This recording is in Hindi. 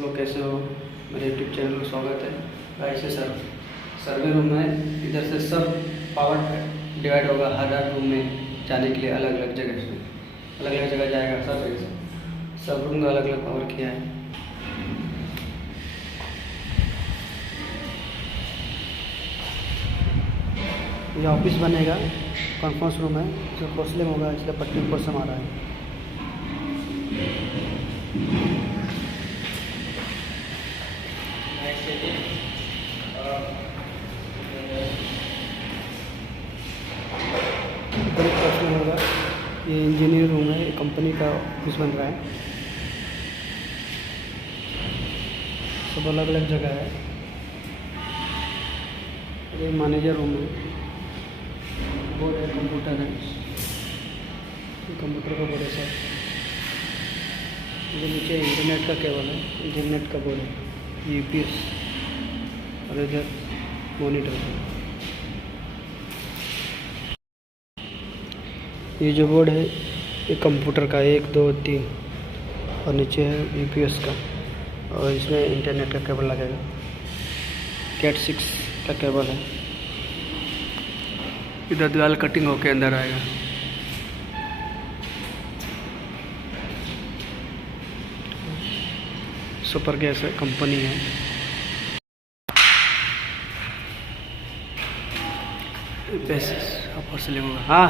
लोग कैसे हो। मेरे यूट्यूब चैनल में स्वागत है। ऐसे सर्वे रूम है। इधर से सब पावर डिवाइड होगा। हर हर रूम में जाने के लिए अलग अलग जगह से अलग अलग जगह जाएगा। सब जगह से सब रूम का अलग अलग पावर किया है। ये ऑफिस बनेगा, कॉन्फ्रेंस रूम है। जो मुस्लिम होगा इसलिए पट्टी ऊपर से मारा है। बड़े प्रश्न होगा। ये इंजीनियर रूम है, कंपनी का ऑफिस बन रहा है। सब अलग अलग जगह है। ये मैनेजर रूम है, बोर्ड है, कंप्यूटर है। कंप्यूटर का बोर्ड है सर। ये नीचे इंटरनेट का केबल है, इंटरनेट का बोर्ड है, यूपीएस और इधर मॉनिटर है। ये जो बोर्ड है ये कंप्यूटर का 1 2 3 और नीचे है यूपीएस का, और इसमें इंटरनेट का केबल लगेगा। कैट 6 का केबल है। इधर दीवार कटिंग होके अंदर आएगा। सुपर गैस है, कंपनी है। पैसे ऊपर से लेंगे। हाँ